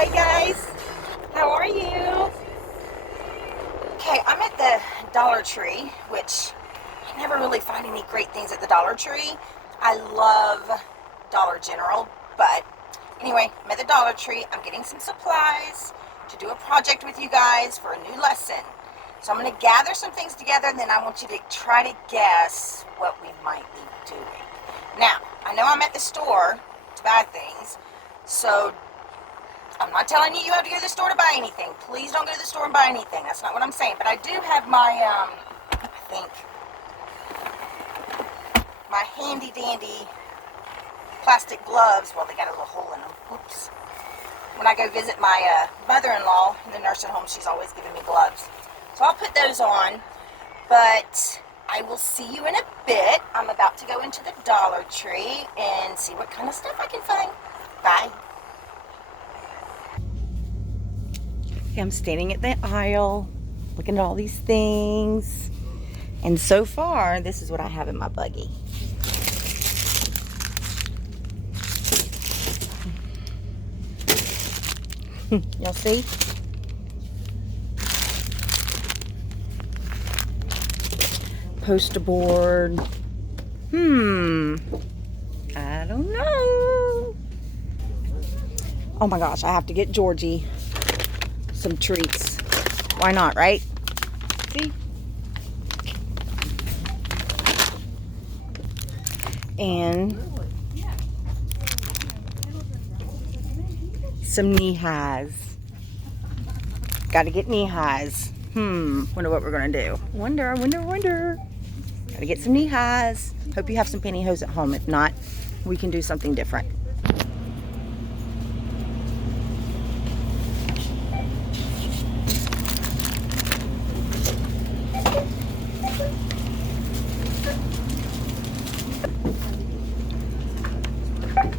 Hi guys, how are you? Okay, I'm at the Dollar Tree, which I never really find any great things at the Dollar Tree. I love Dollar General, but anyway, I'm at the Dollar Tree. I'm getting some supplies to do a project with you guys for a new lesson. So I'm going to gather some things together, and then I want you to try to guess what we might be doing. Now, I know I'm at the store to buy things, so I'm not telling you have to go to the store to buy anything. Please don't go to the store and buy anything. That's not what I'm saying. But I do have my, I think, my handy dandy plastic gloves. Well, they got a little hole in them. Oops. When I go visit my mother-in-law in the nursing home, she's always giving me gloves. So I'll put those on. But I will see you in a bit. I'm about to go into the Dollar Tree and see what kind of stuff I can find. Bye. I'm standing at the aisle, looking at all these things, and so far, this is what I have in my buggy. Y'all see? Poster board. I don't know. Oh my gosh, I have to get Georgie some treats. Why not, right? See? And some knee highs. Gotta get knee highs. Wonder what we're gonna do. Wonder. Gotta get some knee highs. Hope you have some pantyhose at home. If not, we can do something different.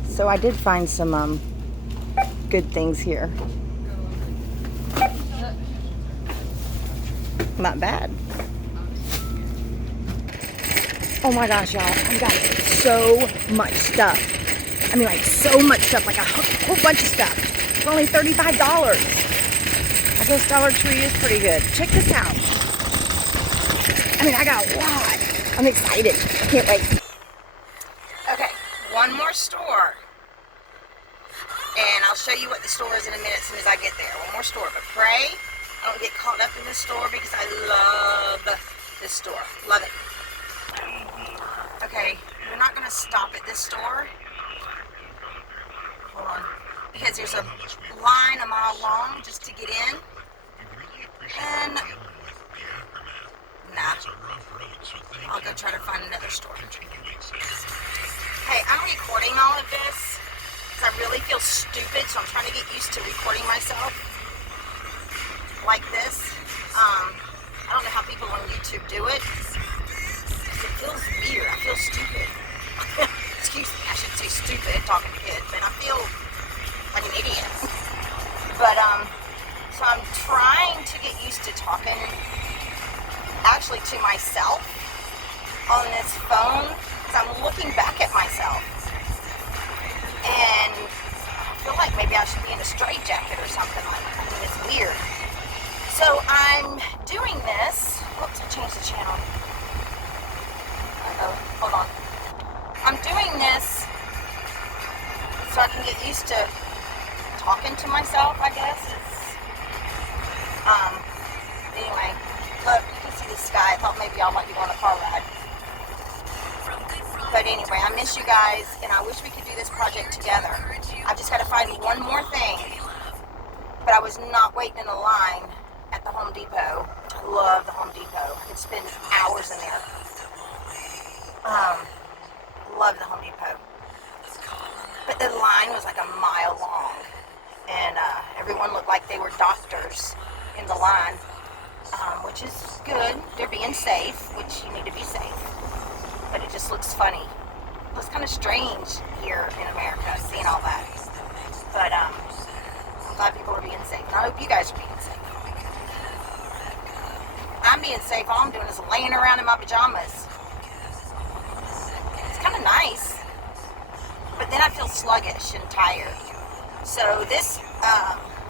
So I did find some good things here. Not bad. Oh my gosh, y'all. I got so much stuff. I mean, like so much stuff. Like a whole bunch of stuff. For only $35. I guess Dollar Tree is pretty good. Check this out. I mean, I got a lot. I'm excited. I can't wait. Okay, one more store. And I'll show you what the store is in a minute as soon as I get there. One more store, but pray I don't get caught up in this store because I love this store. Love it. Okay, we're not going to stop at this store. Hold on. Because there's a line a mile long just to get in. And nah. I'll go try to find another store. Hey, I'm recording all of this. I really feel stupid, so I'm trying to get used to recording myself like this. I don't know how people on YouTube do it. It feels weird. I feel stupid. Excuse me, I shouldn't say stupid talking to kids, but I feel like an idiot. But, so I'm trying to get used to talking actually to myself on this phone, because I'm looking back at myself. And I feel like maybe I should be in a straitjacket or something like that. I mean, it's weird. So I'm doing this. Oops, I changed the channel. Uh-oh, hold on. I'm doing this so I can get used to talking to myself, I guess. Anyway, look, you can see the sky. I thought maybe y'all might be going on a car ride. But anyway, I miss you guys, and I wish we could do this project together. I just got to find one more thing. But I was not waiting in a line at the Home Depot. I love the Home Depot. I could spend hours in there. Love the Home Depot. But the line was like a mile long. And everyone looked like they were doctors in the line, which is good. They're being safe, which you need to be safe. But it just looks funny. It looks kind of strange here in America, seeing all that. But I'm glad people are being safe. And I hope you guys are being safe. I'm being safe. All I'm doing is laying around in my pajamas. It's kind of nice. But then I feel sluggish and tired. So this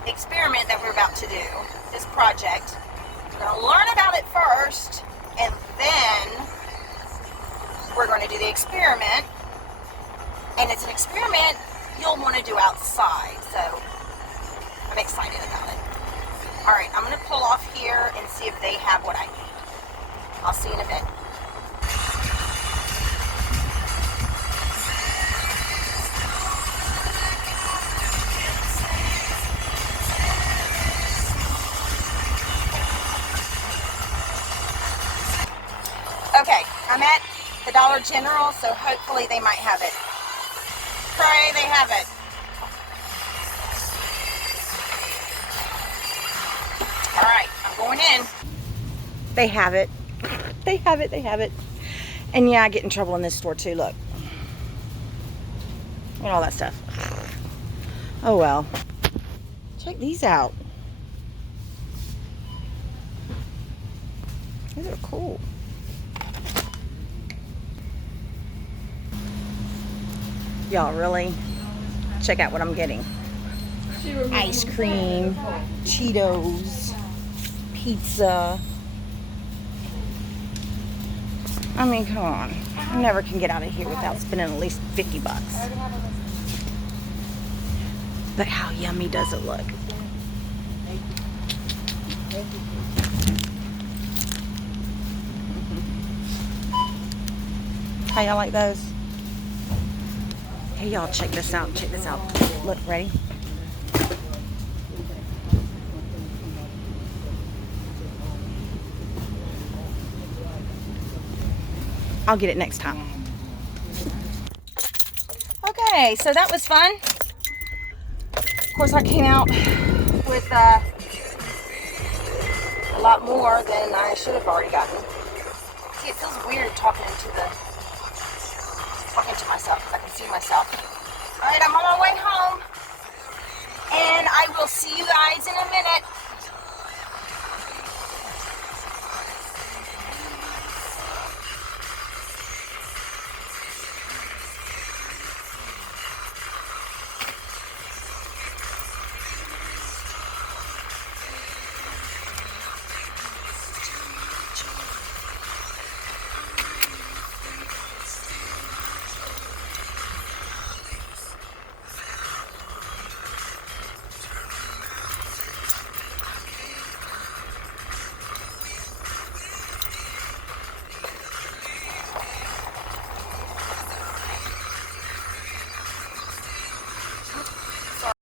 experiment that we're about to do, this project. We're going to learn about it first, and then we're going to do the experiment. And it's an experiment you'll want to do outside, so I'm excited about it. All right, I'm going to pull off here and see if they have what I need. I'll see you in a bit. Okay, I'm at the Dollar General, so hopefully they might have it. Pray they have it. All right, I'm going in. They have it. They have it. They have it. And yeah, I get in trouble in this store too. Look. And all that stuff. Oh well. Check these out. These are cool. Y'all really check out what I'm getting. Ice cream, Cheetos, pizza. I mean, come on. I never can get out of here without spending at least 50 bucks. But how yummy does it look? How y'all like those? Hey y'all, check this out. Check this out. Look, ready? I'll get it next time. Okay, so that was fun. Of course, I came out with a lot more than I should have already gotten. See, it feels weird talking to myself because I can see myself. All right, I'm on my way home, and I will see you guys in a minute.